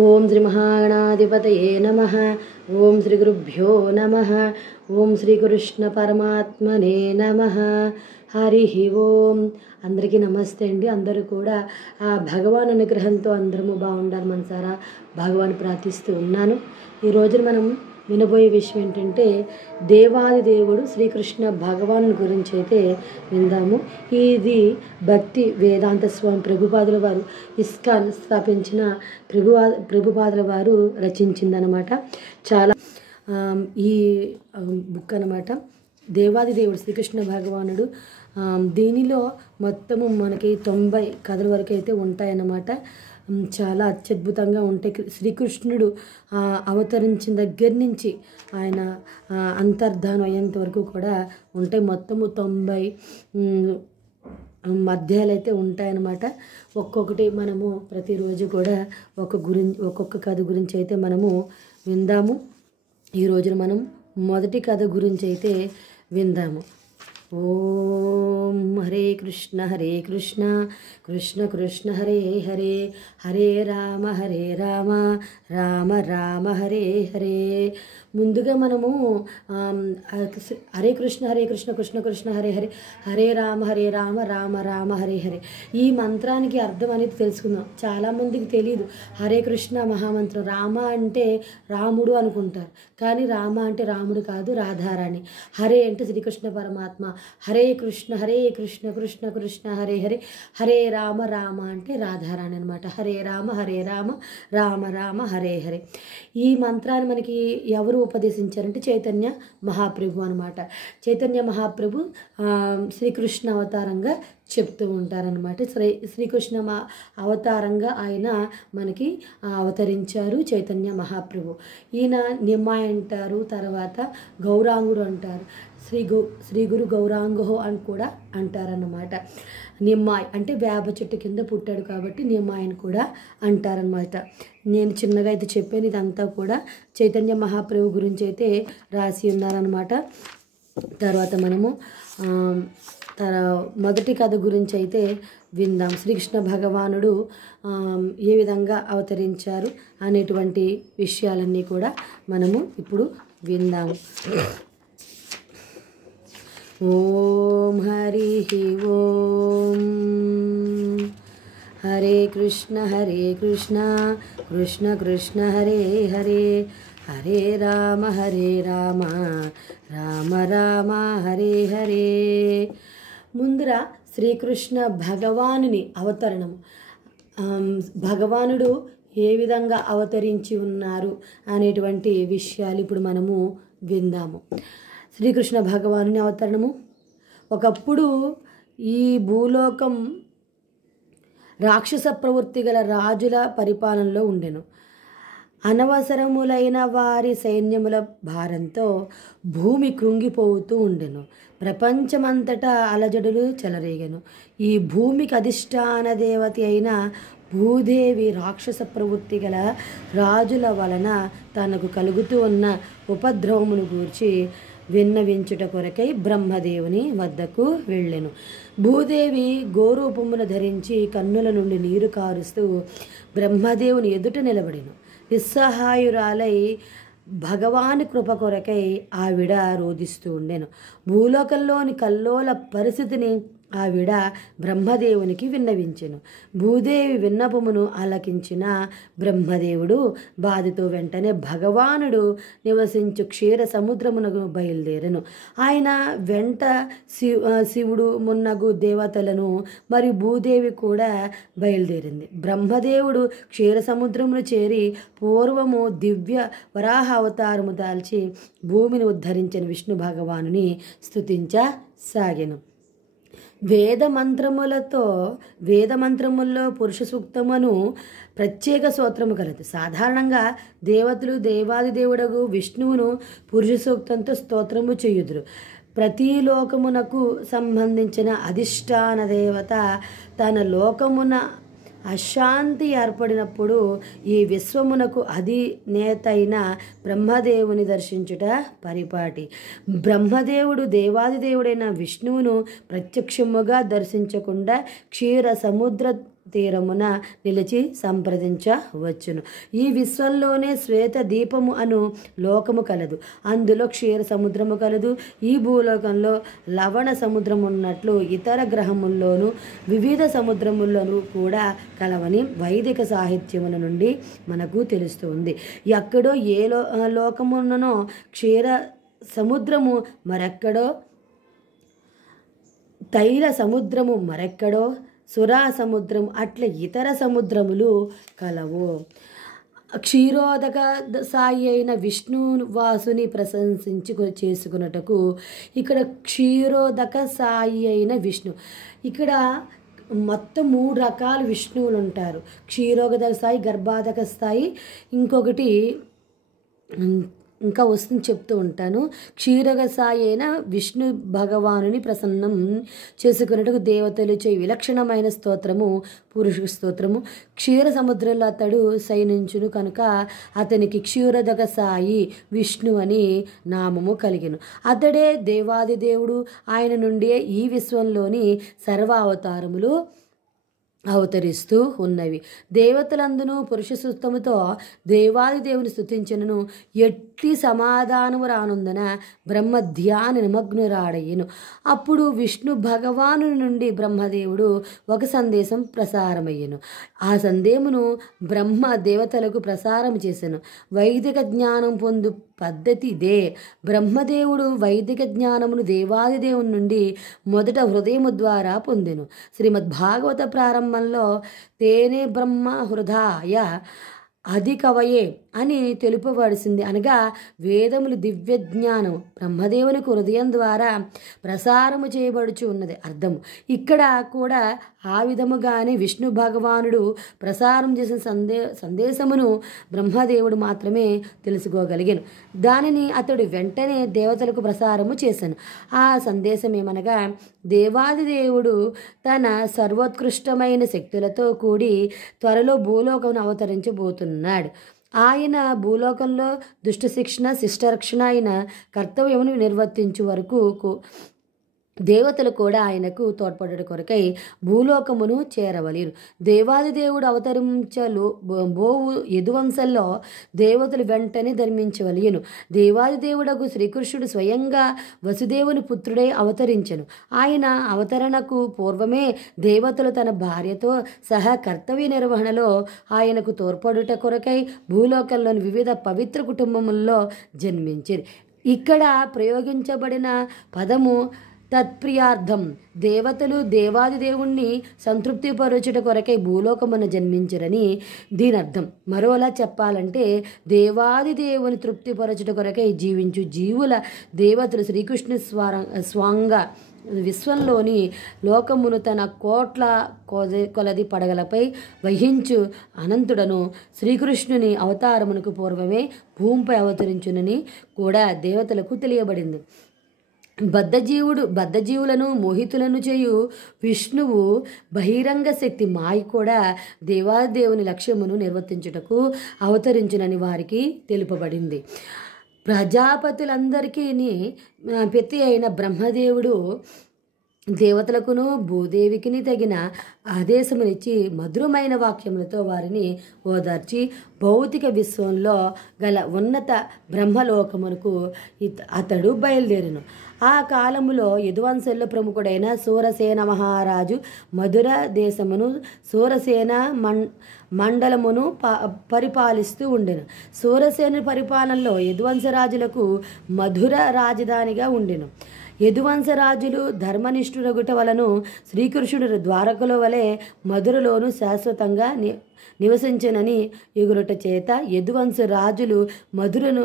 ఓం శ్రీ మహాగణాధిపతయే నమః. ఓం శ్రీ గురుభ్యో నమః. ఓం శ్రీకృష్ణ పరమాత్మనే నమః. హరి ఓం. అందరికీ నమస్తే అండి. అందరూ కూడా ఆ భగవాన్ అనుగ్రహంతో అందరము బాగుండాలి మనసారా భగవాన్ ప్రార్థిస్తూ ఉన్నాను. ఈ రోజున మనం వినబోయే విషయం ఏంటంటే దేవాది దేవుడు శ్రీకృష్ణ భగవాన్ గురించి అయితే విందాము. ఇది భక్తి వేదాంత స్వామి ప్రభుపాదుల వారు ఇస్కాన్ స్థాపించిన ప్రభుపాదుల వారు రచించిందనమాట. చాలా ఈ బుక్ అనమాట. దేవాది దేవుడు శ్రీకృష్ణ భగవానుడు. దీనిలో మొత్తము మనకి 90 కథల వరకు అయితే ఉంటాయన్నమాట. చాలా అత్యద్భుతంగా ఉంటాయి. శ్రీకృష్ణుడు అవతరించిన దగ్గర నుంచి ఆయన అంతర్ధానం అయ్యేంత వరకు కూడా ఉంటాయి. మొత్తము 90 అధ్యాయాలు అయితే ఉంటాయన్నమాట. ఒక్కొక్కటి మనము ప్రతిరోజు కూడా ఒక్కొక్క కథ గురించి అయితే మనము విందాము. ఈ రోజున మనం మొదటి కథ గురించి అయితే విందాము. ఓం హరే కృష్ణ కృష్ణ కృష్ణ హరే హరే, హరే రామ రామ రామ హరే హరే. ముందుగా మనము హరే కృష్ణ కృష్ణ కృష్ణ హరే హరే, హరే రామ రామ రామ హరే హరే. ఈ మంత్రానికి అర్థం అనేది తెలుసుకుందాం. చాలామందికి తెలియదు. హరే కృష్ణ మహామంత్రం. రామ అంటే రాముడు అనుకుంటారు, కానీ రామ అంటే రాముడు కాదు, రాధారాణి. హరే అంటే శ్రీకృష్ణ పరమాత్మ. హరే కృష్ణ కృష్ణ కృష్ణ హరే హరే, హరే రామ అంటే రాధారాణి అనమాట. హరే రామ రామ రామ హరే హరే. ఈ మంత్రాన్ని మనకి ఎవరు ఉపదేశించారంటే చైతన్య మహాప్రభు అనమాట. చైతన్య మహాప్రభు శ్రీకృష్ణ అవతారంగా చెప్తూ ఉంటారనమాట. శ్రీకృష్ణ అవతారంగా ఆయన మనకి అవతరించారు చైతన్య మహాప్రభు. ఈయన నిమ్మాయి అంటారు, తర్వాత గౌరాంగుడు అంటారు, శ్రీ గురు గౌరాంగో అని కూడా అంటారన్నమాట. నిమ్మాయి అంటే వేప చెట్టు కింద పుట్టాడు కాబట్టి నిమ్మాయిని కూడా అంటారనమాట. నేను చిన్నగా అయితే చెప్పాను. ఇదంతా కూడా చైతన్య మహాప్రభు గురించి అయితే రాసి ఉన్నారనమాట. తర్వాత మనము మొదటి కథ గురించి అయితే విందాం. శ్రీకృష్ణ భగవానుడు ఏ విధంగా అవతరించారు అనేటువంటి విషయాలన్నీ కూడా మనము ఇప్పుడు విందాము. ఓం హరి ఓం. హరే కృష్ణ కృష్ణ కృష్ణ హరే హరే, హరే రామ రామ రామ హరే హరే. ముందర శ్రీకృష్ణ భగవానుని అవతరణము, భగవానుడు ఏ విధంగా అవతరించి ఉన్నారు అనేటువంటి విషయాలు ఇప్పుడు మనము విందాము. శ్రీకృష్ణ భగవానుని అవతరణము. ఒకప్పుడు ఈ భూలోకం రాక్షస ప్రవృత్తి గల రాజుల పరిపాలనలో ఉండెను. అనవసరములైన వారి సైన్యముల భారంతో భూమి కృంగిపోతూ ఉండెను. ప్రపంచమంతటా అలజడులు చెలరేగెను. ఈ భూమికి అధిష్టాన దేవత అయిన భూదేవి రాక్షస ప్రవృత్తి గల రాజుల వలన తనకు కలుగుతూ ఉన్న ఉపద్రవమును గూర్చి విన్నవించుట కొరకై బ్రహ్మదేవుని వద్దకు వెళ్ళెను. భూదేవి గోరూపమును ధరించి కన్నుల నుండి నీరు కారుస్తూ బ్రహ్మదేవుని ఎదుట నిలబడెను. నిస్సహాయురాలై భగవాని కృప కొరకై ఆవిడ రోధిస్తూ ఉండెను. భూలోకంలోని కల్లోల పరిస్థితిని ఆవిడ బ్రహ్మదేవునికి విన్నవించెను. భూదేవి విన్నపమును ఆలకించిన బ్రహ్మదేవుడు బాధతో వెంటనే భగవానుడు నివసించు క్షీర సముద్రమునకు బయలుదేరెను. ఆయన వెంట శివుడు మున్నగు దేవతలను మరియు భూదేవి కూడా బయలుదేరింది. బ్రహ్మదేవుడు క్షీర సముద్రమును చేరి పూర్వము దివ్య వరాహ అవతారము దాల్చి భూమిని ఉద్ధరించిన విష్ణు భగవానుని స్తుతించసాగెను. వేదమంత్రముల్లో పురుష సూక్తమును ప్రత్యేక స్తోత్రము కలదు. సాధారణంగా దేవతలు దేవాది దేవుడగు విష్ణువును పురుష సూక్తంతో స్తోత్రము చేయుదురు. ప్రతి లోకమునకు సంబంధించిన అధిష్టాన దేవత తన లోకమున అశాంతి ఏర్పడినప్పుడు ఈ విశ్వమునకు అధినేత అయిన బ్రహ్మదేవుని దర్శించుట పరిపాటి. బ్రహ్మదేవుడు దేవాది దేవుడైన విష్ణువును ప్రత్యక్షముగా దర్శించకుండా క్షీర సముద్ర తీరమున నిలిచి సంప్రదించవచ్చును. ఈ విశ్వంలోనే శ్వేత దీపము అను లోకము కలదు. అందులో క్షీర సముద్రము కలదు. ఈ భూలోకంలో లవణ సముద్రం ఉన్నట్లు ఇతర గ్రహముల్లోనూ వివిధ సముద్రముల్లోనూ కూడా కలవని వైదిక సాహిత్యముల నుండి మనకు తెలుస్తుంది. ఎక్కడో ఏ లోకమున్ననో క్షీర సముద్రము మరెక్కడో, తైల సముద్రము మరెక్కడో, సురా సముద్రం అట్లా ఇతర సముద్రములు కలవు. క్షీరోదక సాయి అయిన విష్ణువాసుని ప్రశంసించి చేసుకున్నటకు ఇక్కడ క్షీరోదక సాయి అయిన విష్ణు, ఇక్కడ మొత్తం 3 రకాల విష్ణువులు ఉంటారు. క్షీరోదక స్థాయి, గర్భాదక స్థాయి, ఇంకొకటి ఇంకా వస్తుంది చెప్తూ ఉంటాను. క్షీరగ సాయి అయిన విష్ణు భగవానుని ప్రసన్నం చేసుకున్నట్టుకు దేవతలు చే విలక్షణమైన స్తోత్రము పురుష స్తోత్రము. క్షీర సముద్రంలో అతడు శయనించును కనుక అతనికి క్షీరదగ సాయి విష్ణు అని నామము కలిగెను. అతడే దేవాది దేవుడు. ఆయన నుండే ఈ విశ్వంలోని సర్వావతారములు అవతరిస్తూ ఉన్నవి. దేవతలందును పురుష సూక్తముతో దేవాది దేవుని స్తుతించినను ఎట్టి సమాధానము రానుందన బ్రహ్మ ధ్యాన నిమగ్నురాడయ్యను. అప్పుడు విష్ణు భగవాను నుండి బ్రహ్మదేవుడు ఒక సందేశం ప్రసారమయ్యను. ఆ సందేశమును బ్రహ్మ దేవతలకు ప్రసారం చేసెను. వైదిక జ్ఞానం పొందు పద్ధతి ఇదే. బ్రహ్మదేవుడు వైదిక జ్ఞానమును దేవాది దేవుని నుండి మొదట హృదయము ద్వారా పొందెను. శ్రీమద్భాగవత ప్రారంభంలో తేనే బ్రహ్మ హృదయ అధికవయే అని తెలుపవలసింది. అనగా వేదములు దివ్య జ్ఞానం బ్రహ్మదేవునికి హృదయం ద్వారా ప్రసారము చేయబడుచు ఉన్నది అర్థము. ఇక్కడ కూడా ఆ విధముగానే విష్ణు భగవానుడు ప్రసారం చేసిన సందేశమును బ్రహ్మదేవుడు మాత్రమే తెలుసుకోగలిగాను. దానిని అతడు వెంటనే దేవతలకు ప్రసారము చేశాను. ఆ సందేశం ఏమనగా, దేవాది దేవుడు తన సర్వోత్కృష్టమైన శక్తులతో కూడి త్వరలో భూలోకమును అవతరించబోతున్నాడు. ఆయన భూలోకంలో దుష్ట శిక్షణ శిష్టరక్షణ అయిన కర్తవ్యమును నిర్వర్తించు వరకు దేవతలు కూడా ఆయనకు తోడ్పడట కొరకై భూలోకమును చేరవలేరు. దేవాది దేవుడు అవతరించలు బోవు యదువంశంలో దేవతలు వెంటనే ధర్మించవలేను. దేవాది దేవుడకు శ్రీకృష్ణుడు స్వయంగా వసుదేవుని పుత్రుడై అవతరించెను. ఆయన అవతరణకు పూర్వమే దేవతలు తన భార్యతో సహా కర్తవ్య నిర్వహణలో ఆయనకు తోడ్పడుట కొరకై భూలోకంలోని వివిధ పవిత్ర కుటుంబముల్లో జన్మించారు. ఇక్కడ ప్రయోగించబడిన పదము తత్ప్రియార్థం. దేవతలు దేవాది దేవుణ్ణి సంతృప్తిపరచుట కొరకై భూలోకమున జన్మించరని దీని అర్థం. మరోలా చెప్పాలంటే దేవాది దేవుని తృప్తిపరచుట కొరకై జీవించు జీవుల దేవతలు శ్రీకృష్ణు స్వాంగ విశ్వంలోని లోకమును తన కోట్ల కొలది పడగలపై వహించు అనంతుడను శ్రీకృష్ణుని అవతారమునకు పూర్వమే భూమిపై అవతరించునని కూడా దేవతలకు తెలియబడింది. బద్ధజీవులను మోహితులను చేయు విష్ణువు బహిరంగ శక్తి మాయ కూడా దేవాదేవుని లక్ష్యమును నిర్వర్తించుటకు అవతరించునని వారికి తెలుపబడింది. ప్రజాపతులందరికీ పెత్తి అయిన బ్రహ్మదేవుడు దేవతలకును భూదేవికిని తగిన ఆదేశమునిచ్చి మధురమైన వాక్యములతో వారిని ఓదార్చి భౌతిక విశ్వంలో గల ఉన్నత బ్రహ్మలోకమునకు అతడు బయలుదేరును. ఆ కాలములో యదువంశంలో ప్రముఖుడైన సూరసేన మహారాజు మధుర దేశమును సూరసేన మండలమును పరిపాలిస్తూ ఉండెను. సూరసేన పరిపాలనలో యదువంశరాజులకు మధుర రాజధానిగా ఉండెను. యదువంశరాజులు ధర్మనిష్ఠురగుట వలను శ్రీకృష్ణుడు ద్వారకలో వలె మధురలోను శాశ్వతంగా నివసించనని ఎగురుట చేత యదువంశరాజులు మధురను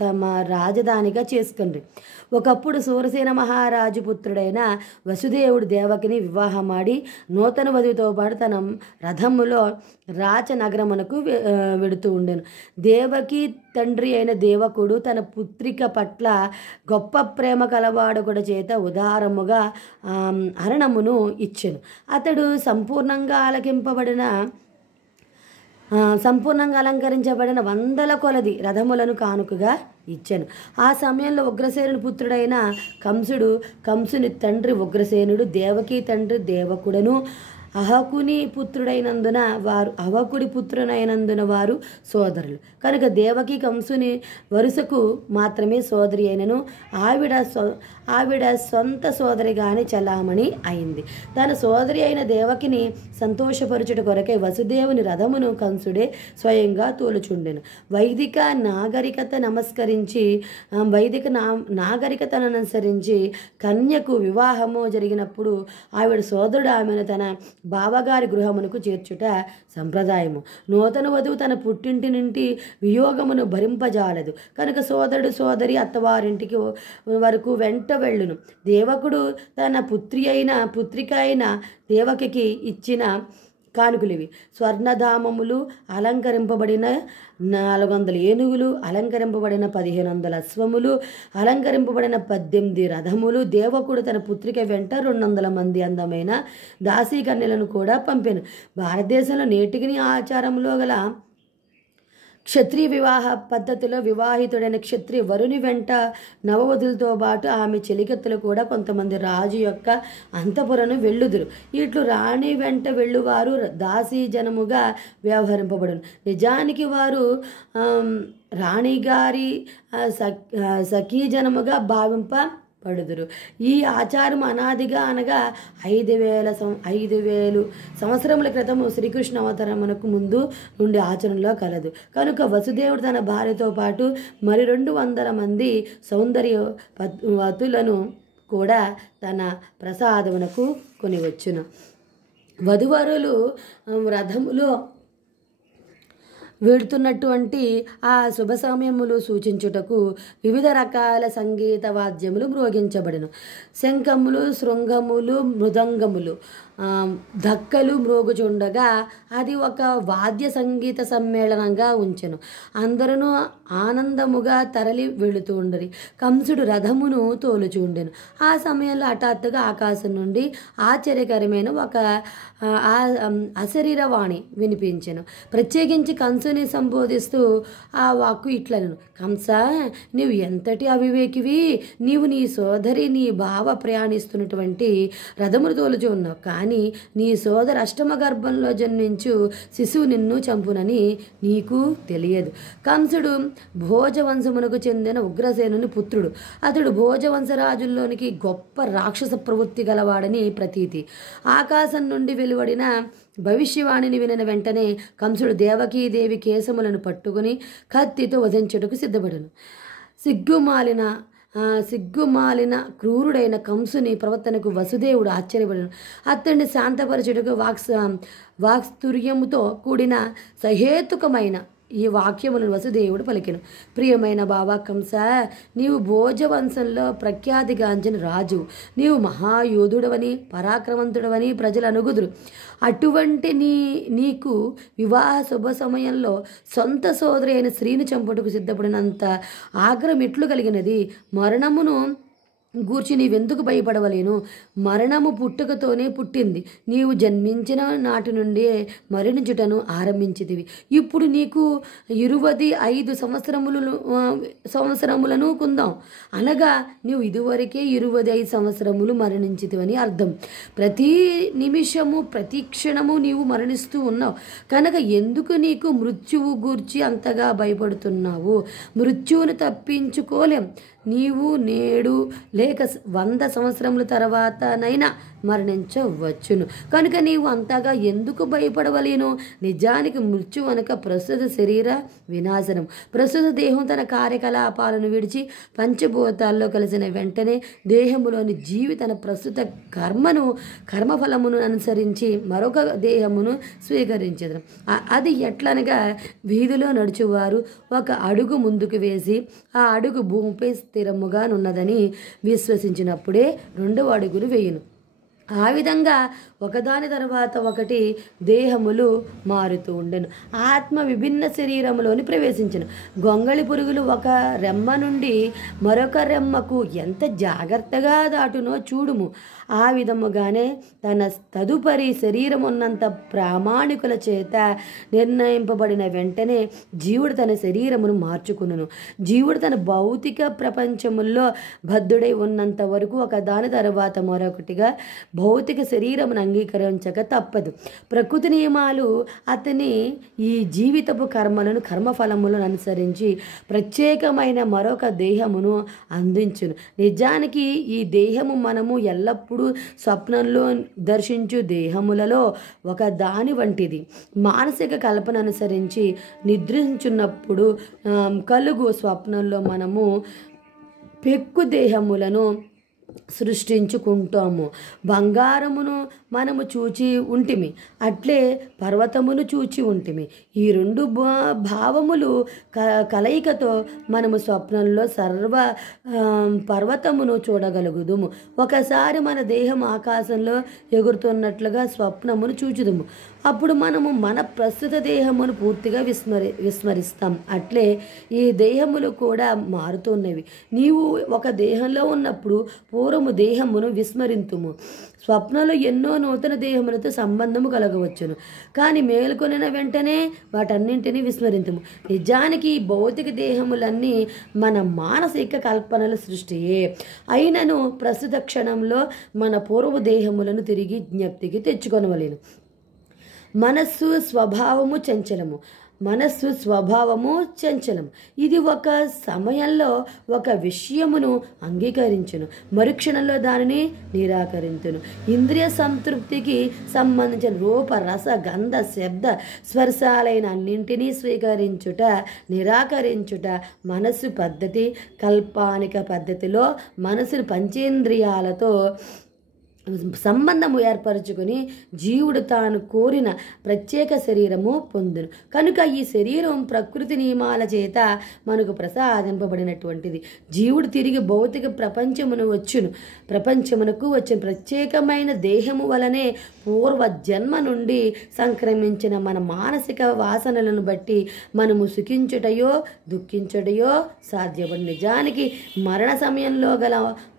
తమ రాజధానిగా చేసుకుండ్రి. ఒకప్పుడు సూరసేన మహారాజు పుత్రుడైన వసుదేవుడు దేవకిని వివాహమాడి నూతన వధువుతో పాటు తన రథములో రాచనగరమునకు వెడుతూ ఉండెను. దేవకి తండ్రి అయిన దేవకుడు తన పుత్రిక పట్ల గొప్ప ప్రేమ కలవాడొకడ చేత ఉదారముగా హరణమును ఇచ్చెను. అతడు సంపూర్ణంగా అలంకరించబడిన 100 కొలది రథములను కానుకగా ఇచ్చాను. ఆ సమయంలో ఉగ్రసేనుని పుత్రుడైన కంసుని తండ్రి ఉగ్రసేనుడు, దేవకీ తండ్రి దేవకుడను అహకుని పుత్రుడైనందున వారు అవకుడి పుత్రునైనందున వారు సోదరులు కనుక దేవకి కంసుని వరుసకు మాత్రమే సోదరి అయినను ఆవిడ సొంత సోదరిగానే చలామణి అయింది. తన సోదరి అయిన దేవకిని సంతోషపరచుట కొరకై వసుదేవుని రథమును కంసుడే స్వయంగా తోలుచుండెను. వైదిక నాగరికతను అనుసరించి కన్యకు వివాహము జరిగినప్పుడు ఆవిడ సోదరుడు ఆమెను తన బావగారి గృహమునకు చేర్చుట సంప్రదాయము. నూతన వధువు తన పుట్టింటి నుండి వియోగమును భరింపజాలదు కనుక సోదరుడు సోదరి అత్తవారింటికి వరకు వెంట వెళ్ళును. దేవకుడు తన పుత్రిక అయిన దేవకికి ఇచ్చిన కానుకలివి: స్వర్ణధామములు, అలంకరింపబడిన 400 ఏనుగులు, అలంకరింపబడిన 1500 అశ్వములు, అలంకరింపబడిన 18 రథములు. దేవకుడు తన పుత్రిక వెంట 200 మంది అందమైన దాసీకన్యలను కూడా పంపెను. భారతదేశంలో నేటికి ఆచారంలో గల క్షత్రియ వివాహ పద్ధతిలో వివాహితుడైన క్షత్రియ వరుని వెంట నవవధులతో పాటు ఆమె చెలికత్తెలు కూడా కొంతమంది రాజు యొక్క అంతఃపురను వెళ్ళుదురు. ఇట్లు రాణి వెంట వెళ్ళువారు దాసీజనముగా వ్యవహరింపబడును. నిజానికి వారు రాణిగారి సఖీజనముగా భావింపబడుదురు. ఈ ఆచారం అనాదిగా అనగా 5000 సంవత్సరముల క్రితము శ్రీకృష్ణ అవతారమునకు ముందు నుండి ఆచరణలో కలదు. కనుక వసుదేవుడు తన భార్యతో పాటు మరి 200 మంది సౌందర్యవతులను కూడా తన ప్రసాదమునకు కొనివచ్చును. వధువరులు రథములో వెడుతున్నటువంటి ఆ శుభ సమయములు సూచించుటకు వివిధ రకాల సంగీత వాద్యములు మ్రోగించబడెను. శంఖములు, శృంగములు, మృదంగములు, ధక్కలు మ్రోగుచుండగా అది ఒక వాద్య సంగీత సమ్మేళనంగా ఉంచెను. అందరూ ఆనందముగా తరలి వెళుతూ ఉండరి. కంసుడు రథమును తోలుచుండెను. ఆ సమయంలో హఠాత్తుగా ఆకాశం నుండి ఆశ్చర్యకరమైన ఒక అశరీరవాణి వినిపించెను. ప్రత్యేకించి కంసుని సంబోధిస్తూ ఆ వాక్కు ఇట్లను: కంస, నీవు ఎంతటి అవివేకివి! నీవు నీ సోదరి నీ బావ ప్రయాణిస్తున్నటువంటి రథమును తోలుచు ఉన్నావు. కానీ నీ సోదరు అష్టమ గర్భంలో జన్మించు శిశువు నిన్ను చంపునని నీకు తెలియదు. కంసుడు భోజవంశమునకు చెందిన ఉగ్రసేనుని పుత్రుడు. అతడు భోజవంశరాజుల్లోనికి గొప్ప రాక్షస ప్రవృత్తి గలవాడని ప్రతీతి. ఆకాశం నుండి వెలువడిన భవిష్యవాణిని వినిన వెంటనే కంసుడు దేవకీదేవి కేశములను పట్టుకుని కత్తితో వధించుటకు సిద్ధపడను. సిగ్గుమాలిన క్రూరుడైన కంసుని ప్రవర్తనకు వసుదేవుడు ఆశ్చర్యపడను. అతన్ని శాంతపరచుటకు వాక్స్తుర్యముతో కూడిన సహేతుకమైన ఈ వాక్యములను వసుదేవుడు పలికెను: ప్రియమైన బావా కంస, నీవు భోజవంశంలో ప్రఖ్యాతిగాంచిన రాజు. నీవు మహాయోధుడవని పరాక్రమంతుడవని ప్రజలు అనుగుదురు. అటువంటి నీకు వివాహ శుభ సమయంలో సొంత సోదరి అయిన స్త్రీని చంపుటకు సిద్ధపడినంత ఆగ్రహం ఎట్లు కలిగినది? మరణమును గూర్చి నీవెందుకు భయపడవలేను? మరణము పుట్టుకతోనే పుట్టింది. నీవు జన్మించిన నాటి నుండి మరణించుటను ఆరంభించితివి. ఇప్పుడు నీకు 25 సంవత్సరములను కుందాం. అనగా నీవు ఇదివరకే 25 సంవత్సరములు మరణించితివని అర్థం. ప్రతి నిమిషము ప్రతి క్షణము నీవు మరణిస్తూ ఉన్నావు కనుక ఎందుకు నీకు మృత్యువు గూర్చి అంతగా భయపడుతున్నావు? మృత్యువును తప్పించుకోలేం. నీవు నేడు లేక 100 సంవత్సరముల తర్వాతనైనా మరణించవచ్చును. కనుక నీవు అంతగా ఎందుకు భయపడవలేను? నిజానికి మృత్యు అనక ప్రస్తుత శరీర వినాశనం. ప్రస్తుత దేహం తన కార్యకలాపాలను విడిచి పంచభూతాల్లో కలిసిన వెంటనే దేహములోని జీవి తన ప్రస్తుత కర్మఫలమును అనుసరించి మరొక దేహమును స్వీకరించదు. అది ఎట్లనగా వీధిలో నడుచువారు ఒక అడుగు ముందుకు వేసి ఆ అడుగు భూమిపై స్థిరముగానున్నదని విశ్వసించినప్పుడే 2వ అడుగును వేయును. ఆ విధంగా ఒకదాని తర్వాత ఒకటి దేహములు మారుతూ ఉండెను. ఆత్మ విభిన్న శరీరములోని ప్రవేశించెను. గొంగళి పురుగులు ఒక రెమ్మ నుండి మరొక రెమ్మకు ఎంత జాగ్రత్తగా దాటునో చూడుము. ఆ విధముగానే తన తదుపరి శరీరం ఉన్నంత ప్రామాణికుల చేత నిర్ణయింపబడిన వెంటనే జీవుడు తన శరీరమును మార్చుకును. జీవుడు తన భౌతిక ప్రపంచముల్లో బద్ధుడై ఉన్నంత వరకు ఒకదాని తర్వాత మరొకటిగా భౌతిక శరీరమును అంగీకరించక తప్పదు. ప్రకృతి నియమాలు అతని ఈ జీవితపు కర్మలను కర్మఫలములను అనుసరించి ప్రత్యేకమైన మరొక దేహమును అందించును. నిజానికి ఈ దేహము మనము ఎల్లప్పుడూ స్వప్నంలో దర్శించు దేహములలో ఒక దాని వంటిది. మానసిక కల్పన అనుసరించి నిద్రించున్నప్పుడు కలుగు స్వప్నంలో మనము పెక్కు దేహములను సృష్టించుకుంటాము. బంగారమును మనము చూచి ఉంటిమి, అట్లే పర్వతమును చూచి ఉంటిమి. ఈ రెండు భావములు కలయికతో మనము స్వప్నంలో పర్వతమును చూడగలుగుదుము. ఒకసారి మన దేహం ఆకాశంలో ఎగురుతున్నట్లుగా స్వప్నమును చూచుదుము. అప్పుడు మనము మన ప్రస్తుత దేహమును పూర్తిగా విస్మరిస్తాం. అట్లే ఈ దేహములు కూడా మారుతున్నవి. నీవు ఒక దేహంలో ఉన్నప్పుడు పూర్వము దేహమును విస్మరింతుము. స్వప్నంలో ఎన్నో నూతన దేహములతో సంబంధము కలగవచ్చును, కానీ మేలుకొనిన వెంటనే వాటన్నింటినీ విస్మరింతుము. నిజానికి ఈ భౌతిక దేహములన్నీ మన మానసిక కల్పనల సృష్టియే. అయినను ప్రస్తుత క్షణంలో మన పూర్వ దేహములను తిరిగి జ్ఞప్తికి తెచ్చుకొనవలెను. మనస్సు స్వభావము చంచలము. ఇది ఒక సమయంలో ఒక విషయమును అంగీకరించును, మరుక్షణంలో దానిని నిరాకరించును. ఇంద్రియ సంతృప్తికి సంబంధించిన రూప, రస, గంధ, శబ్ద, స్పర్శాలైన అన్నింటినీ స్వీకరించుట, నిరాకరించుట మనస్సు పద్ధతి. కల్పానిక పద్ధతిలో మనసును పంచేంద్రియాలతో సంబంధము ఏర్పరచుకొని జీవుడు తాను కోరిన ప్రత్యేక శరీరము పొందును. కనుక ఈ శరీరం ప్రకృతి నియమాల చేత మనకు ప్రసాదింపబడినటువంటిది. జీవుడు తిరిగి భౌతిక ప్రపంచమునకు వచ్చిన ప్రత్యేకమైన దేహము వలనే పూర్వ జన్మ నుండి సంక్రమించిన మన మానసిక వాసనలను బట్టి మనము సుఖించుటయో దుఃఖించుటయో సాధ్యపడి. నిజానికి మరణ సమయంలో గల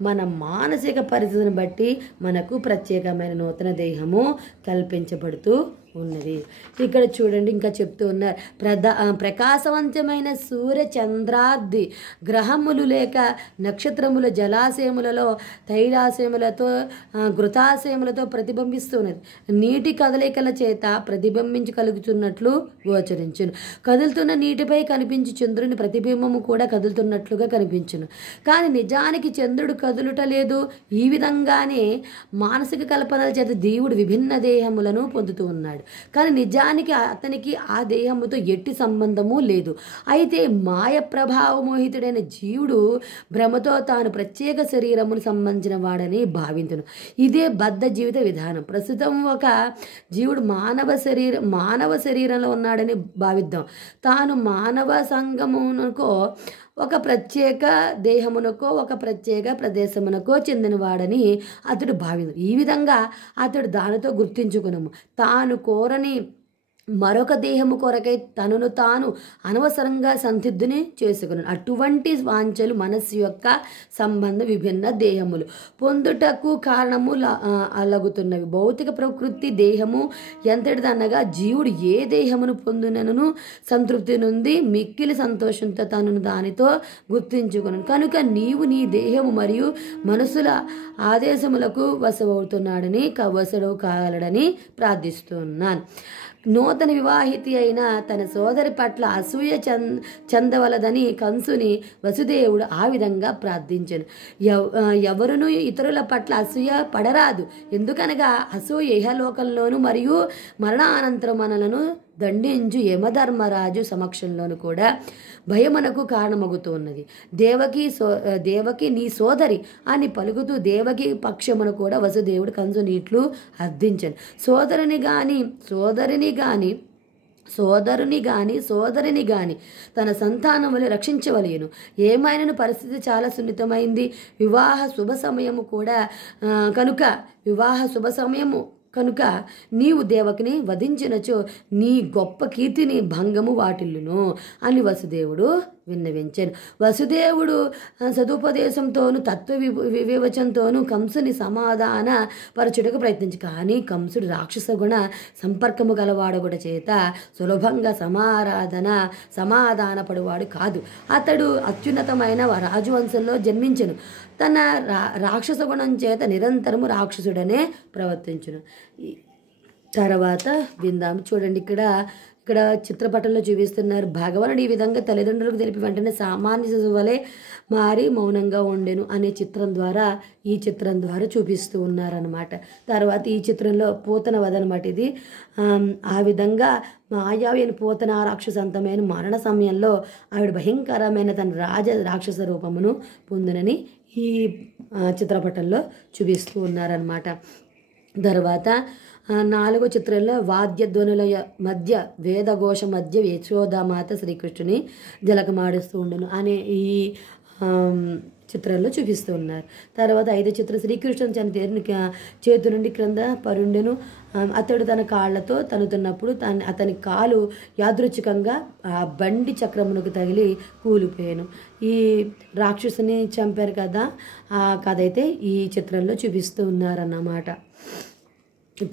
మన మానసిక పరిస్థితిని బట్టి మనకు ప్రత్యేకమైన నూతన దేహము కల్పించబడుతూ ఉన్నది. ఇక్కడ చూడండి, ఇంకా చెప్తూ ఉన్నారు, ప్రకాశవంతమైన సూర్య చంద్రాది గ్రహములు లేక నక్షత్రముల జలాశయములలో తైలాశయములతో ఘృతాశయములతో ప్రతిబింబిస్తున్నది. నీటి కదలికల చేత ప్రతిబింబించగలుగుతున్నట్లు గోచరించును. కదులుతున్న నీటిపై కనిపించి చంద్రుని ప్రతిబింబము కూడా కదులుతున్నట్లుగా కనిపించును. కానీ నిజానికి చంద్రుడు కదులుట లేదు. ఈ విధంగానే మానసిక కల్పనల చేత దేవుడు విభిన్న దేహములను పొందుతూ ఉన్నాడు. కానీ నిజానికి అతనికి ఆ దేహముతో ఎట్టి సంబంధము లేదు. అయితే మాయ ప్రభావమోహితుడైన జీవుడు భ్రమతో తాను ప్రత్యేక శరీరమును సంబంధించిన వాడని భావించును. ఇదే బద్ధ జీవిత విధానం. ప్రస్తుతం ఒక జీవుడు మానవ శరీరంలో ఉన్నాడని భావిద్దాం. తాను మానవ సంఘమునకో ఒక ప్రత్యేక దేహమునకో ఒక ప్రత్యేక ప్రదేశమునకో చెందినవాడని అతడు భావించు. ఈ విధంగా అతడు దానితో గుర్తించుకునము. తాను కోరని మరొక దేహము కొరకై తనను తాను అనవసరంగా సంసిద్ధుని చేసుకున్నాను. అటువంటి వాంఛలు మనస్సు యొక్క సంబంధ విభిన్న దేహములు పొందుటకు కారణము అలగుతున్నవి. భౌతిక ప్రకృతి దేహము ఎంతటిదనగా జీవుడు ఏ దేహమును పొందునను సంతృప్తి నుండి మిక్కిలి సంతోషంతో తనను దానితో గుర్తించుకున్నాను. కనుక నీవు నీ దేహము మరియు మనసుల ఆదేశములకు వశుడు కాగలడని ప్రార్థిస్తున్నాను. నూతన వివాహితి అయిన తన సోదరి పట్ల అసూయ చెందవలదని కంసుని వసుదేవుడు ఆ విధంగా ప్రార్థించాను. ఎవరును ఇతరుల పట్ల అసూయ పడరాదు. ఎందుకనగా అసూయ ఇహలోకంలోను మరియు మరణానంతరం మనలను దండించు యమధర్మరాజు సమక్షంలోను కూడా భయమునకు కారణమగుతున్నది. దేవకి నీ సోదరి అని పలుకుతూ దేవకి పక్షమును కూడా వసుదేవుడు కంసు నీట్లు అర్థించాను. సోదరుని గాని తన సంతానములు రక్షించవలేను. ఏమైనా పరిస్థితి చాలా సున్నితమైంది. వివాహ శుభ సమయము కనుక నీవు దేవకిని వధించినచో నీ గొప్ప కీర్తిని భంగము వాటిల్లును అని వసుదేవుడు విన్నవించాను. వసుదేవుడు సదుపదేశంతోనూ వివేచనతోనూ కంసుని సమాధాన పరచుటకు ప్రయత్నించి, కానీ కంసుడు రాక్షస గుణ సంపర్కము గలవాడు చేత సులభంగా సమాధాన పడువాడు కాదు. అతడు అత్యున్నతమైన రాజవంశంలో జన్మించెను. తన రాక్షస గుణం చేత నిరంతరము రాక్షసుడనే ప్రవర్తించును. తర్వాత విందాము. చూడండి, ఇక్కడ చిత్రపటంలో చూపిస్తున్నారు. భగవానుడు ఈ విధంగా తల్లిదండ్రులకు తెలిపి వెంటనే సామాన్య శిశువు వలె మారి మౌనంగా ఉండెను అనే ఈ చిత్రం ద్వారా చూపిస్తూ ఉన్నారనమాట. తర్వాత ఈ చిత్రంలో పూతన వధ అనమాట ఇది. ఆ విధంగా మాయావి అని పూతన రాక్షసంతమైన మరణ సమయంలో ఆవిడ భయంకరమైన తన రాక్షస రూపమును పొందునని ఈ చిత్రపటంలో చూపిస్తూ ఉన్నారనమాట. తర్వాత 4వ చిత్రంలో వాద్యధ్వనుల మధ్య వేదఘోష మధ్య యశోదామాత శ్రీకృష్ణుని జలకమాడుస్తూ ఉండను అనే ఈ చిత్రంలో చూపిస్తూ ఉన్నారు. తర్వాత 5వ చిత్రం శ్రీకృష్ణుని తన తేరుని చేతు నుండి క్రింద పరుండెను. అతడు తన కాళ్లతో తనుతున్నప్పుడు అతని కాలు యాదృచ్ఛికంగా ఆ బండి చక్రమునకు తగిలి కూలిపోయాను. ఈ రాక్షసుని చంపారు కదా, ఆ కథ అయితే ఈ చిత్రంలో చూపిస్తూ ఉన్నారన్నమాట.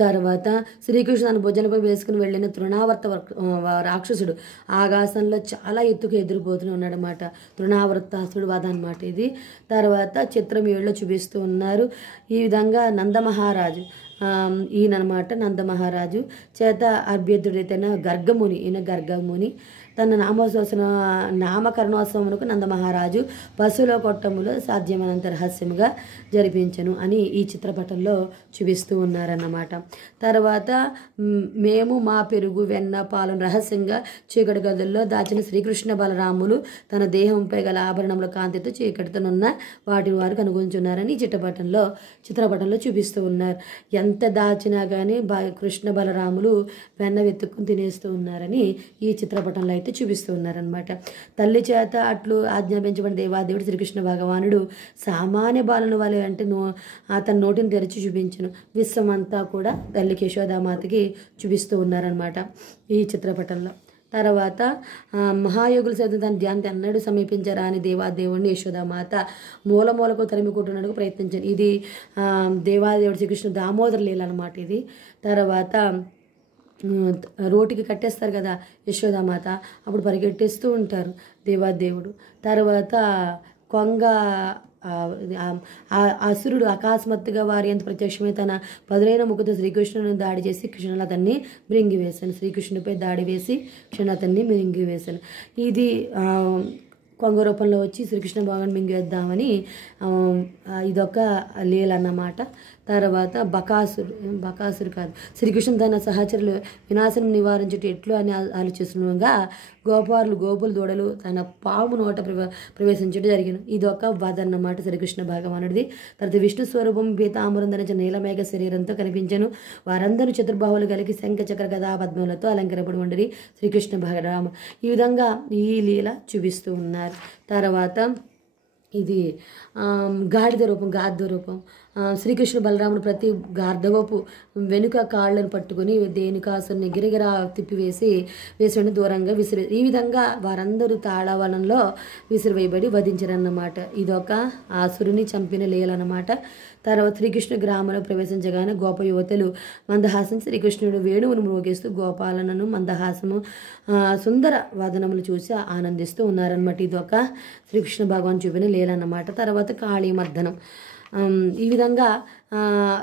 తర్వాత శ్రీకృష్ణుడు తన భుజంపై వేసుకుని వెళ్ళిన తృణావర్త రాక్షసుడు ఆకాశంలో చాలా ఎత్తుకు ఎదిరిపోతూ ఉన్నాడనమాట. తృణావర్తాసుడు వధ అనమాట ఇది. తర్వాత చిత్రం 7లో చూపిస్తూ ఉన్నారు. ఈ విధంగా నందమహారాజు ఈయనమాట నందమహారాజు చేత అభ్యర్థుడైతేన గర్గముని తన నామకరణోత్సవమునకు నందమహారాజు పశువుల కొట్టములో సాధ్యమైనంత రహస్యముగా జరిపించను అని ఈ చిత్రపటంలో చూపిస్తూ ఉన్నారన్నమాట. తర్వాత మేము మా పెరుగు వెన్న పాలను రహస్యంగా చీకటి గదుల్లో దాచిన శ్రీకృష్ణ బలరాములు తన దేహంపై గల ఆభరణముల కాంతితో చీకటితోనున్న వాటిని వారు కనుగొంచున్నారని ఈ చిత్రపటంలో చూపిస్తూ ఉన్నారు. ఎంత దాచినా కానీ కృష్ణ బలరాములు వెన్న వెతుక్కుని తినేస్తూ ఉన్నారని ఈ చిత్రపటంలో అయితే చూపిస్తూ ఉన్నారనమాట. తల్లి చేత అట్లు ఆజ్ఞాపించబడిన దేవాదేవుడు శ్రీకృష్ణ భగవానుడు సామాన్య బాలను వలె అంటే అతని నోటిని తెరిచి చూపించను విశ్వమంతా కూడా తల్లి యశోదామాతకి చూపిస్తూ ఉన్నారనమాట ఈ చిత్రపటంలో. తర్వాత మహాయోగులు సైతం తన ధ్యానం అన్నడు సమీపించారా అని దేవాదేవుడిని యశోదామాత మూలకు తరిమి కొట్టునకు ప్రయత్నించాను. ఇది దేవాదేవుడు శ్రీకృష్ణ దామోదర లీల అనమాట ఇది. తర్వాత రోటికి కట్టేస్తారు కదా యశోదామాత, అప్పుడు పరిగెట్టేస్తూ ఉంటారు దేవాదేవుడు. తర్వాత కొంగ అసురుడు అకస్మాత్తుగా వారి ఎంత ప్రత్యక్షమై తన పదులైన ముఖతో శ్రీకృష్ణుని దాడి చేసి క్షణాతన్ని మృంగివేశాను. శ్రీకృష్ణునిపై దాడి వేసి క్షణాతన్ని మృంగివేశాను. ఇది కొంగ రూపంలో వచ్చి శ్రీకృష్ణ భగవాన్ మింగేద్దామని ఇదొక లీల అన్నమాట. తర్వాత బకాసురు కాదు శ్రీకృష్ణ తన సహచరులు వినాశనం నివారించుట ఎట్లు అని ఆలోచిస్తుండగా గోపులు దూడలు తన పాము నోట ప్రవేశించడం జరిగింది. ఇదొక వధ అన్నమాట శ్రీకృష్ణ భగవానుడిది. తర్వాత విష్ణు స్వరూపం పీతాంబరం ధరించిన నీలమేఘ శరీరంతో కనిపించను. వారందరూ చతుర్బాహులు కలిగి శంఖ చక్ర గదా పద్మములతో అలంకరపడి ఉండరి శ్రీకృష్ణ భగరామ. ఈ విధంగా ఈ లీల చూపిస్తూ ఉన్నారు. తర్వాత ఇది గాడిద రూపం శ్రీకృష్ణ బలరాముడు ప్రతి గార్ధవపు వెనుక కాళ్ళను పట్టుకుని దేనికాసుని గిరిగిరా తిప్పివేసి దూరంగా ఈ విధంగా వారందరూ తాళవనంలో విసిరివేయబడి వధించారన్నమాట. ఇదొక ఆసురుని చంపిన లీలన్నమాట. తర్వాత శ్రీకృష్ణ గ్రామంలో ప్రవేశించగానే గోప యువతలు మందహాసం శ్రీకృష్ణుడు వేణువును మ్రోగిస్తూ గోపాలనను మందహాసము సుందర వాదనములు చూసి ఆనందిస్తూ ఉన్నారన్నమాట. ఇదొక శ్రీకృష్ణ భగవాన్ చూపిన లీలన్నమాట. తర్వాత కాళీ మర్దనం. ఈ విధంగా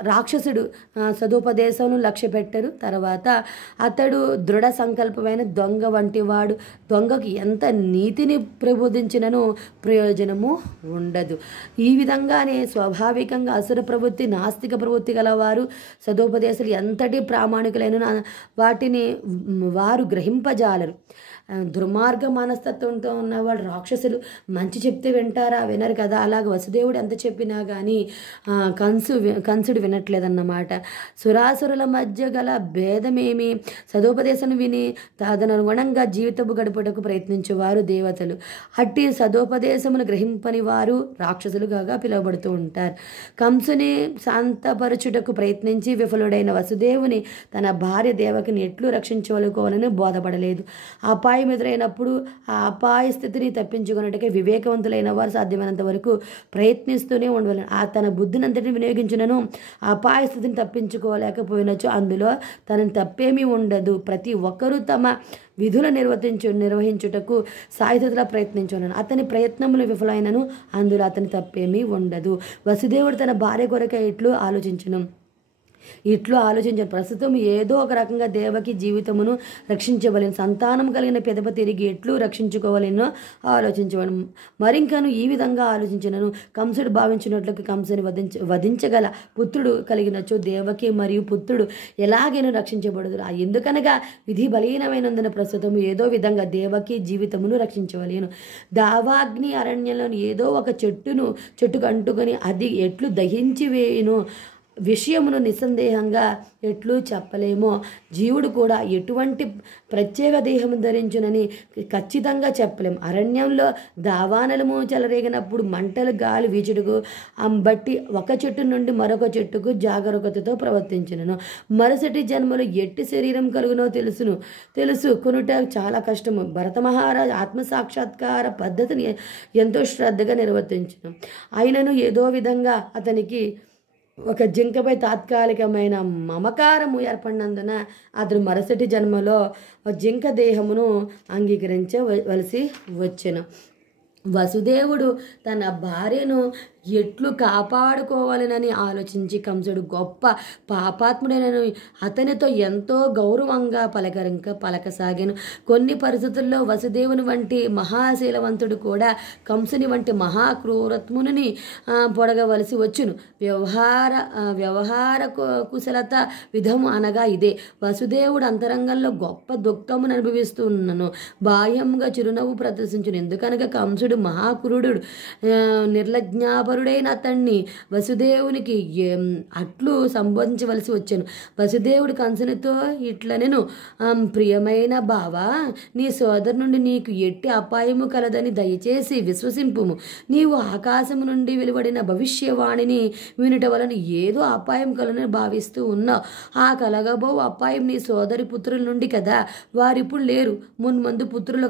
రాక్షసుడు సదుపదేశంను లక్ష్య పెట్టారు. తర్వాత అతడు దృఢ సంకల్పమైన దొంగ వంటి వాడు. దొంగకు ఎంత నీతిని ప్రబోధించినను ప్రయోజనము ఉండదు. ఈ విధంగానే స్వాభావికంగా అసుర ప్రవృత్తి నాస్తిక ప్రవృత్తి గలవారు సదుపదేశాలు ఎంతటి ప్రామాణికులైన వాటిని వారు గ్రహింపజాలరు. దుర్మార్గ మనస్తత్వంతో ఉన్నవాడు రాక్షసులు మంచి చెప్తే వింటారా? వినరు కదా. అలాగ వసుదేవుడు ఎంత చెప్పినా కానీ కంసుడు వినట్లేదన్నమాట. సురాసురుల మధ్య గల భేదమేమి సదోపదేశం విని తదనుగుణంగా జీవితపు గడుపుటకు ప్రయత్నించేవారు దేవతలు. అట్టి సదోపదేశమును గ్రహింపని వారు రాక్షసులుగా పిలువబడుతూ ఉంటారు. కంసుని శాంతపరచుటకు ప్రయత్నించి విఫలుడైన వసుదేవుని తన భార్య దేవకిని ఎట్లు రక్షించవలుకోవాలని బోధపడలేదు. అపాయ అపాయం ఎదురైనప్పుడు ఆ అపాయ స్థితిని తప్పించుకున్నట్టుగా వివేకవంతులైన వారు సాధ్యమైనంత వరకు ప్రయత్నిస్తూనే ఉండవాలి. ఆ తన బుద్ధిని అంతటిని వినియోగించినను అపాయ స్థితిని తప్పించుకోలేకపోయినచో అందులో తనని తప్పేమీ ఉండదు. ప్రతి ఒక్కరూ తమ విధులు నిర్వహించుటకు సాయుధలా ప్రయత్నించున్నాను. అతని ప్రయత్నములు విఫలమైనను అందులో అతని తప్పేమీ ఉండదు. వసుదేవుడు తన భార్య కొరకై ఇట్లు ఆలోచించను. ప్రస్తుతం ఏదో ఒక రకంగా దేవకి జీవితమును రక్షించవలేను, సంతానం కలిగిన పెదప తిరిగి ఎట్లు రక్షించుకోవాలనో ఆలోచించవను. మరింకను ఈ విధంగా ఆలోచించినను కంసుడు భావించినట్లుగా కంసుని వధించగల పుత్రుడు కలిగినచో దేవకి మరియు పుత్రుడు ఎలాగైనా రక్షించబడదు. ఎందుకనగా విధి బలీనమైనందున ప్రస్తుతం ఏదో విధంగా దేవకి జీవితమును రక్షించవలేను. దావాగ్ని అరణ్యంలోని ఏదో ఒక చెట్టుకు అంటుకొని అది ఎట్లు దహించి వేయును విషయమును నిస్సందేహంగా ఎట్లు చెప్పలేమో జీవుడు కూడా ఎటువంటి ప్రత్యేక దేహము ధరించునని ఖచ్చితంగా చెప్పలేము. అరణ్యంలో దావానలము చెలరేగినప్పుడు మంటలు గాలి వీచుడుకు బట్టి ఒక చెట్టు నుండి మరొక చెట్టుకు జాగరూకతతో ప్రవర్తించును. మరుసటి జన్మలో ఎట్టి శరీరం కలుగునో తెలుసు కొనుట చాలా కష్టము. భరత మహారాజు ఆత్మసాక్షాత్కార పద్ధతిని ఎంతో శ్రద్ధగా నిర్వర్తించును. అయినను ఏదో విధంగా అతనికి ఒక జింకపై తాత్కాలికమైన మమకారము ఏర్పడినందున అతను మరుసటి జన్మలో జింక దేహమును అంగీకరించవలసి వచ్చెను. వసుదేవుడు తన భార్యను ఎట్లు కాపాడుకోవాలనని ఆలోచించి కంసుడు గొప్ప పాపాత్ముడైనను అతనితో ఎంతో గౌరవంగా పలకసాగాను. కొన్ని పరిస్థితుల్లో వసుదేవుని వంటి మహాశీలవంతుడు కూడా కంసుని వంటి మహాక్రూరత్ముని పొడగవలసి వచ్చును. వ్యవహార కుశలత విధము అనగా ఇదే. వసుదేవుడు అంతరంగంలో గొప్ప దుఃఖమును అనుభవిస్తున్నాను, బాహ్యంగా చిరునవ్వు ప్రదర్శించును. ఎందుకనగా కంసుడు మహాక్రూరుడు, నిర్లజ్ఞాపరుడైన అతన్ని వసుదేవునికి అట్లు సంబోధించవలసి వచ్చాను. వసుదేవుడు కంసునితో ఇట్లనెను, ప్రియమైన బావా, నీ సోదరు నుండి నీకు ఎట్టి అపాయము కలదని దయచేసి విశ్వసింపుము. నీవు ఆకాశము నుండి వెలువడిన భవిష్యవాణిని వినుట వలన ఏదో అపాయం కలని భావిస్తూ ఉన్నావు. ఆ కలగబో అపాయం నీ సోదరి పుత్రుల నుండి కదా. వారిప్పుడు లేరు, మున్మందు పుత్రులు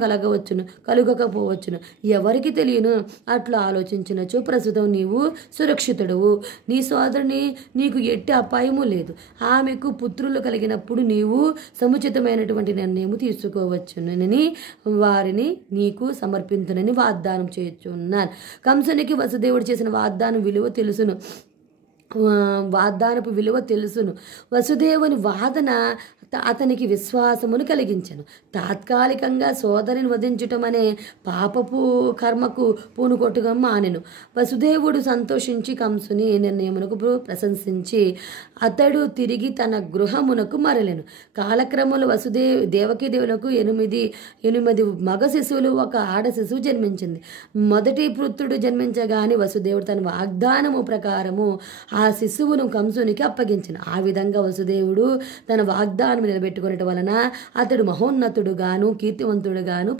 కలుగకపోవచ్చును, ఎవరికి తెలియను. అట్లా ఆలోచించినచో ప్రస్తుతం నీవు సురక్షితుడవు. నీ సోదరుని నీకు ఎట్టి అపాయము లేదు. ఆమెకు పుత్రులు కలిగినప్పుడు నీవు సముచితమైనటువంటి నిర్ణయం తీసుకోవచ్చునని వారిని నీకు సమర్పించునని వాగ్దానం చేయుచున్నాను. కంసునికి వసుదేవుడు చేసిన వాగ్దానపు విలువ తెలుసును. వసుదేవుని వాదన అతనికి విశ్వాసమును కలిగించను. తాత్కాలికంగా సోదరిని వధించటం అనే పాపపు కర్మకు పూనుకొట్టుగా మానెను. వసుదేవుడు సంతోషించి కంసుని నిర్ణయమునకు ప్రశంసించి అతడు తిరిగి తన గృహమునకు మరలెను. కాలక్రమంలో దేవకీ దేవులకు 8 మగ శిశువులు, ఒక ఆడ శిశువు జన్మించింది. మొదటి పుత్రుడు జన్మించగానే వసుదేవుడు తన వాగ్దానము ప్రకారము ఆ శిశువును కంసునికి అప్పగించిన. ఆ విధంగా వసుదేవుడు తన వాగ్దానం నిలబెట్టుకునేట వలన అతడు మహోన్నతుడుగాను కీర్తివంతుడుగాను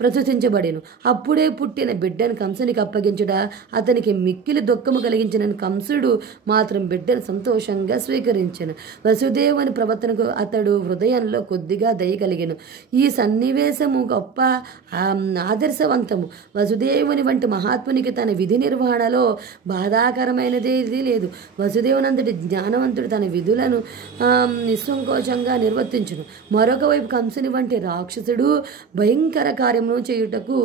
ప్రస్తుతించబడెను. అప్పుడే పుట్టిన బిడ్డను కంసునికి అప్పగించుట అతనికి మిక్కిలి దుఃఖము కలిగించిన కంసుడు మాత్రం బిడ్డను సంతోషంగా స్వీకరించెను. వసుదేవుని ప్రవర్తనకు అతడు హృదయంలో కొద్దిగా దయ కలిగెను. ఈ సన్నివేశము గొప్ప ఆదర్శవంతము. వసుదేవుని వంటి మహాత్మునికి తన విధి నిర్వహణలో బాధాకరమైనదేది లేదు. వసుదేవునంతటి జ్ఞానవంతుడు తన విధులను నిస్సంకోచంగా నిర్వర్తించును. మరొక వైపు కంసుని వంటి రాక్షసుడు భయంకర కార్యమును చేయుటకు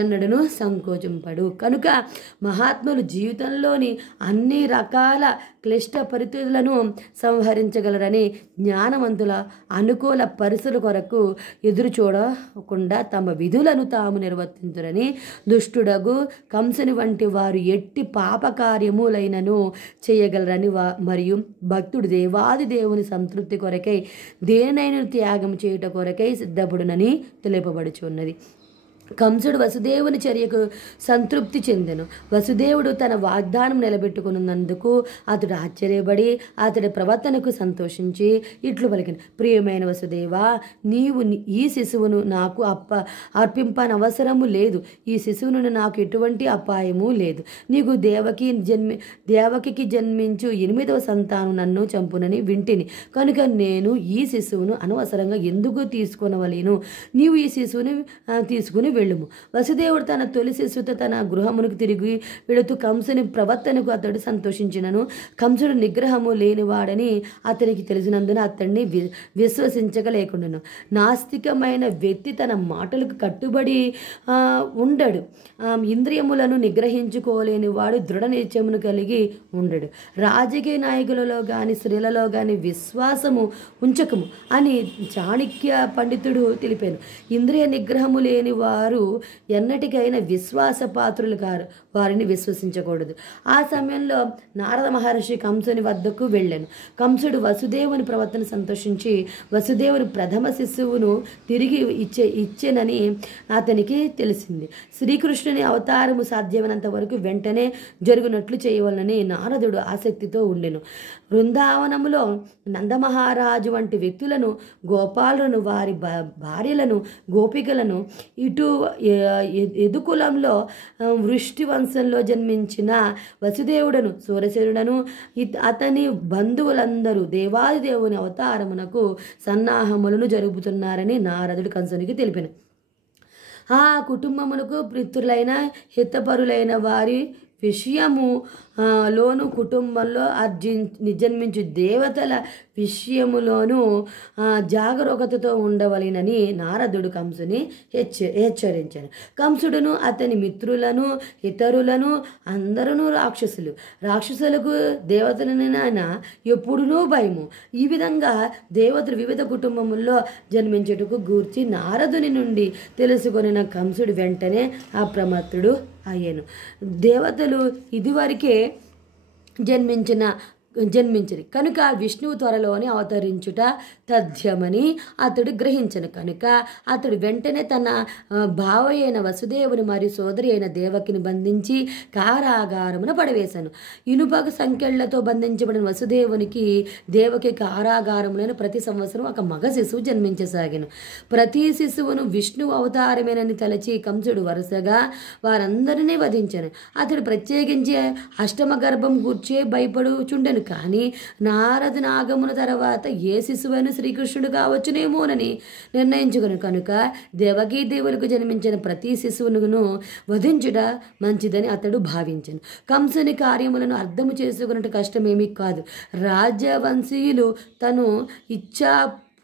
ఎన్నడను సంకోచింపడు. కనుక మహాత్ములు జీవితంలోని అన్ని రకాల క్లిష్ట పరిస్థితులను సంహరించగలరని జ్ఞానవంతుల అనుకూల పరిస్థితుల కొరకు ఎదురు చూడకుండా తమ విధులను తాము నిర్వర్తించురని దుష్టుడగు కంసుని వంటి వారు ఎట్టి పాప కార్యములైనను చేయగలరని మరియు భక్తుడు దేవాది దేవుని సంతృప్తి కొరకై దేనైన త్యాగం చేయుట కొరకై సిద్ధపడునని తెలుపబడుచున్నది. కంసుడు వసుదేవుని చర్యకు సంతృప్తి చెందెను. వసుదేవుడు తన వాగ్దానం నిలబెట్టుకున్నందుకు అతడు ఆశ్చర్యపడి అతడి ప్రవర్తనకు సంతోషించి ఇట్లు పలికిన, ప్రియమైన వసుదేవా, నీవు ఈ శిశువును నాకు అర్పింపనవసరము లేదు. ఈ శిశువు నుండి నాకు ఎటువంటి అపాయము లేదు. నీకు దేవకికి జన్మించు 8వ సంతానం నన్ను చంపునని వింటిని కనుక నేను ఈ శిశువును అనవసరంగా ఎందుకు తీసుకొనవలేను. నీవు ఈ శిశువుని తీసుకుని వెళ్ళుము. వసుదేవుడు తన తొలి శిశువుతో తన గృహమునకు తిరిగి వెళుతూ కంసుని ప్రవర్తనకు అతడు సంతోషించినను కంసుడు నిగ్రహము లేనివాడని అతనికి తెలిసినందున అతడిని విశ్వసించగలేకుండాను. నాస్తికమైన వ్యక్తి తన మాటలకు కట్టుబడి ఉండడు. ఇంద్రియములను నిగ్రహించుకోలేని వాడు దృఢ నిశ్చయమును కలిగి ఉండడు. రాజకీయ నాయకులలో గాని స్త్రీలలో గాని విశ్వాసము ఉంచకము అని చాణక్య పండితుడు తెలిపాను. ఇంద్రియ నిగ్రహము లేని వారు ఎన్నటికైనా విశ్వాసపాత్రులు కారు. వారిని విశ్వసించకూడదు. ఆ సమయంలో నారద మహర్షి కంసుని వద్దకు వెళ్ళాను. కంసుడు వసుదేవుని ప్రవర్తన సంతోషించి వసుదేవుని ప్రథమ శిశువును తిరిగి ఇచ్చేనని అతనికి తెలిసింది. శ్రీకృష్ణుని అవతారము సాధ్యమైనంత వరకు వెంటనే జరుగునట్లు చేయవలనని నారదుడు ఆసక్తితో ఉండెను. బృందావనములో నందమహారాజు వంటి వ్యక్తులను, గోపాలులను, వారి భార్యలను, గోపికలను, ఇటు యదుకులంలో వృష్టి వంశంలో జన్మించిన వసుదేవుడను, సూరసేనుడను, అతని బంధువులందరూ దేవాదిదేవుని అవతారమునకు సన్నాహములను జరుపుతున్నారని నారదుడు కంసునికి తెలిపాను. ఆ కుటుంబమునకు పితృలైన హితపరులైన వారి విషయము లోను కుటుంబంలో జన్మించు దేవతల విషయములోనూ జాగరూకతతో ఉండవలెనని నారదుడు కంసుని హెచ్చరించాను. కంసుడును అతని మిత్రులను ఇతరులను అందరూ రాక్షసులకు దేవతలనైనా ఎప్పుడునూ భయము. ఈ విధంగా దేవతలు వివిధ కుటుంబముల్లో జన్మించుటకు గూర్చి నారదుని నుండి తెలుసుకొనిన కంసుడు వెంటనే అప్రమత్తుడు అయ్యాను. దేవతలు ఇదివరకే జన్మించరు కనుక విష్ణువు త్వరలోనే అవతరించుట తథ్యమని అతడు గ్రహించను. కనుక అతడు వెంటనే తన భావ అయిన వసుదేవుని మరియు సోదరి అయిన దేవకిని బంధించి కారాగారమున పడవేశాను. ఇనుప సంకెళ్లతో బంధించబడిన వసుదేవునికి దేవకి కారాగారములను ప్రతి సంవత్సరం ఒక మగ శిశువు జన్మించసాగాను. ప్రతి శిశువును విష్ణువు అవతారమేనని తలచి కంసుడు వరుసగా వారందరినీ వధించాను. అతడు ప్రత్యేకించి అష్టమ గర్భం గూర్చే భయపడుచుండెను. కానీ నారద నాగమున తర్వాత ఏ శిశువైన శ్రీకృష్ణుడు కావచ్చునేమోనని నిర్ణయించుకును. కనుక దేవకీ దేవులకు జన్మించిన ప్రతి శిశువును వధించుట మంచిదని అతడు భావించను. కంసుని కార్యములను అర్థము చేసుకున్నట్టు కష్టమేమీ కాదు. రాజవంశీయులు తను ఇచ్చా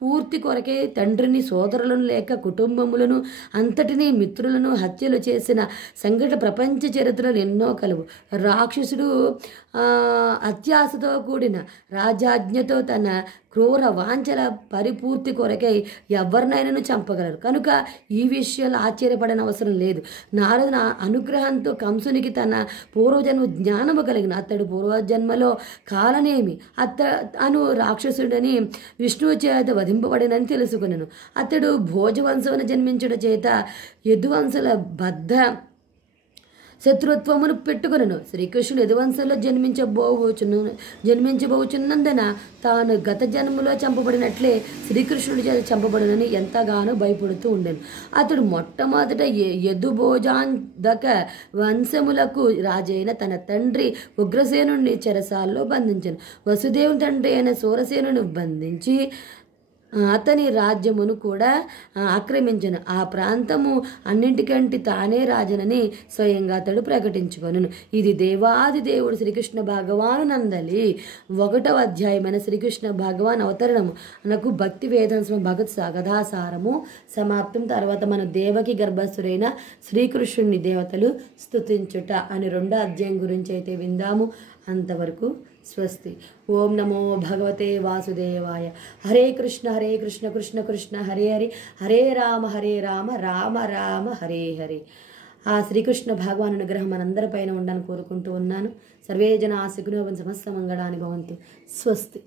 పూర్తి కొరకే తండ్రిని, సోదరులను లేక కుటుంబములను అంతటినీ మిత్రులను హత్యలు చేసిన సంఘటన ప్రపంచ చరిత్రలు ఎన్నో కలవు. రాక్షసుడు అత్యాశతో కూడిన రాజాజ్ఞతో తన క్రూర వాంఛల పరిపూర్తి కొరకై ఎవరినైనాను చంపగలరు. కనుక ఈ విషయాలు ఆశ్చర్యపడని అవసరం లేదు. నారదుని అనుగ్రహంతో కంసునికి తన పూర్వజన్మ జ్ఞానము కలిగిన అతడు పూర్వజన్మలో కాలనేమి అను రాక్షసుడని విష్ణువు చేత వధింపబడినని తెలుసుకున్నాను. అతడు భోజవంశమున జన్మించుట చేత యదువంశుల బద్ధ శత్రుత్వమును పెట్టుకునను. శ్రీకృష్ణుడు యదువంశంలో జన్మించబోచున్నందున తాను గత జన్మలో చంపబడినట్లే శ్రీకృష్ణుడి చేత చంపబడినని ఎంతగానో భయపడుతూ ఉండెను. అతడు మొట్టమొదట యదుభోజాంధక వంశములకు రాజైన తన తండ్రి ఉగ్రసేనుడిని చెరసాల్లో బంధించను. వసుదేవుని తండ్రి అయిన సూరసేనుని బంధించి అతని రాజ్యమును కూడా ఆక్రమించను. ఆ ప్రాంతము అన్నింటికంటే తానే రాజనని స్వయంగా అతడు ప్రకటించుకొనును. ఇది దేవాది దేవుడు శ్రీకృష్ణ భగవాను నందలి 1వ అధ్యాయమైన శ్రీకృష్ణ భగవాన్ అవతరణము నాకు భక్తి వేదాంశం భగత్ సగదాసారము సమాప్తం. తర్వాత మన దేవకి గర్భస్థుడైన శ్రీకృష్ణుని దేవతలు స్తుతించుట అని 2వ అధ్యాయం గురించి అయితే విందాము. అంతవరకు స్వస్తి. ఓం నమో భగవతే వాసుదేవాయ. హరే కృష్ణ కృష్ణ కృష్ణ హరే హరి, హరే రామ రామ రామ హరే హరే. ఆ శ్రీకృష్ణ భగవాను అనుగ్రహం మనందరిపైన ఉండాలని కోరుకుంటూ ఉన్నాను. సర్వే జనా సుఖినో భవంతు, సమస్త మంగళాని భవంతు. స్వస్తి.